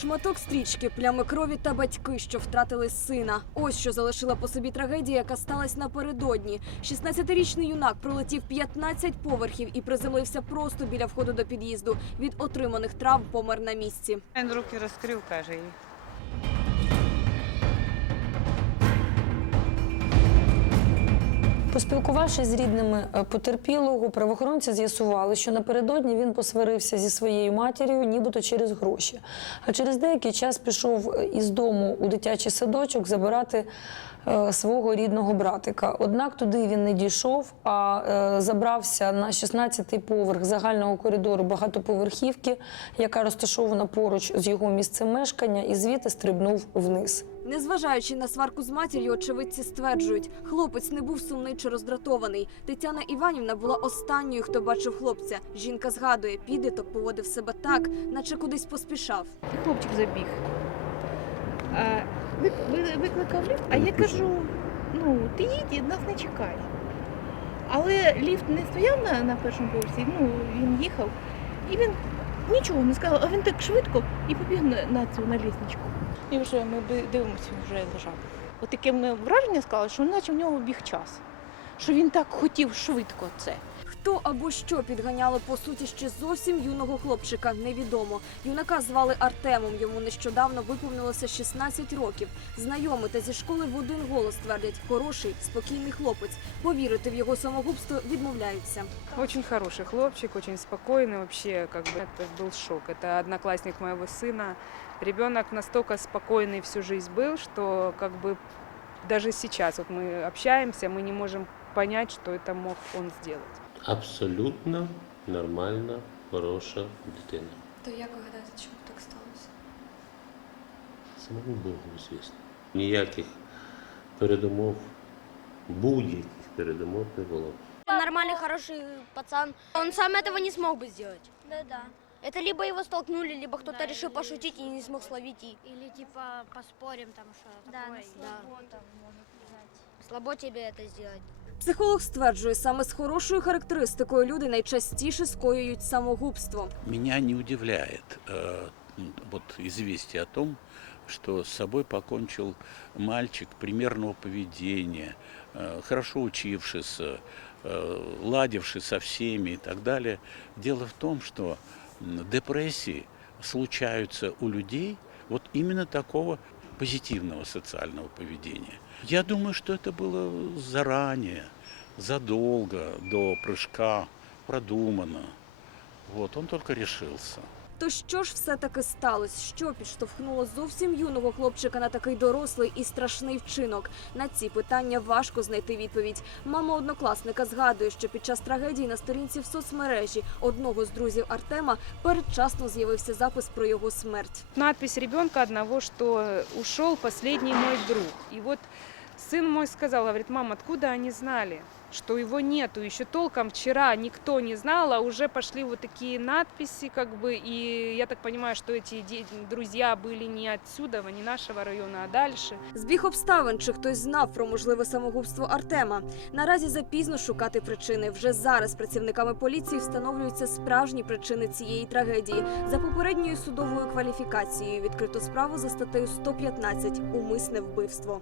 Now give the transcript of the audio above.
Шматок стрічки, плями крові та батьки, що втратили сина. Ось що залишила по собі трагедія, яка сталася напередодні. 16-річний юнак пролетів 15 поверхів і приземлився просто біля входу до під'їзду. Від отриманих травм помер на місці. Він руки розкрив, каже, і Поспілкувавшись з рідними е, потерпілого, правоохоронці з'ясували, що напередодні він посварився зі своєю матір'ю, нібито через гроші. А через деякий час пішов е, із дому у дитячий садочок забирати свого рідного братика. Однак туди він не дійшов, а е, забрався на 16-й поверх загального коридору багатоповерхівки, яка розташована поруч з його місцем мешкання, і звідти стрибнув вниз. Незважаючи на сварку з матір'ю, очевидці стверджують, хлопець не був сумний чи роздратований. Тетяна Іванівна була останньою, хто бачив хлопця. Жінка згадує, підліток поводив себе так, наче кудись поспішав. Хлопчик забіг. Викликав ліфт, а я кажу: ну, ти їдь, нас не чекай. Але ліфт не стояв на, на першому поверсі, ну, він їхав, і він нічого не сказав, а він так швидко і побіг на, на цю на лісничку. І вже ми дивимося, він вже лежав. От таке мене враження склало, що наче в нього біг час. Що він так хотів швидко це. Хто або що підганяло по суті ще зовсім юного хлопчика, невідомо. Юнака звали Артемом. Йому нещодавно виповнилося 16 років. Знайомі та зі школи в один голос твердять, хороший, спокійний хлопець. Повірити в його самогубство відмовляються. очень хороший хлопчик, очень спокойный вообще, как бы это был шок. Это одноклассник моего сына. Ребенок настолько спокойный всю жизнь был, что как бы даже сейчас вот мы общаемся, мы не можем понять, что это мог он сделать. Абсолютно нормальна, хороша дитина. То як ви гадаєте, чому так сталося? Самому Богу звісно. Ніяких передумов, будь-яких передумов не було. нормальный, хороший пацан. Он сам этого не смог бы сделать. Да-да. Это либо его столкнули, либо кто-то решил пошутить и не смог словить. И... Или типа поспорим там что Да, такое. на слабо там может. Слабо тебе это сделать. Психолог стверджує, саме з хорошою характеристикою люди найчастіше скоюють самогубство. Меня не удивляет э, вот известие о том, что с собой покончил мальчик примерного поведения, э, хорошо учившийся, э, ладивший со всеми и так далее. Дело в том, что депрессии случаются у людей вот именно такого позитивного социального поведения. Я думаю, что это было заранее, задолго до прыжка продумано. Вот, он только решился. То що ж все таки сталося? Що підштовхнуло зовсім юного хлопчика на такий дорослий і страшний вчинок? На ці питання важко знайти відповідь. Мама однокласника згадує, що під час трагедії на сторінці в соцмережі одного з друзів Артема передчасно з'явився запис про його смерть. Надпись ребенка одного, что ушел последний мой друг. И вот сын мой сказал, говорит, мам, откуда они знали? что его нету. Еще толком вчера никто не знал, а уже пошли вот такие надписи, как бы, и я так понимаю, что эти де- друзья были не отсюда, не нашего района, а дальше. Збіг обставин, чи хтось знав про можливе самогубство Артема. Наразі запізно шукати причини. Вже зараз працівниками поліції встановлюються справжні причини цієї трагедії. За попередньою судовою кваліфікацією відкрито справу за статтею 115 – умисне вбивство.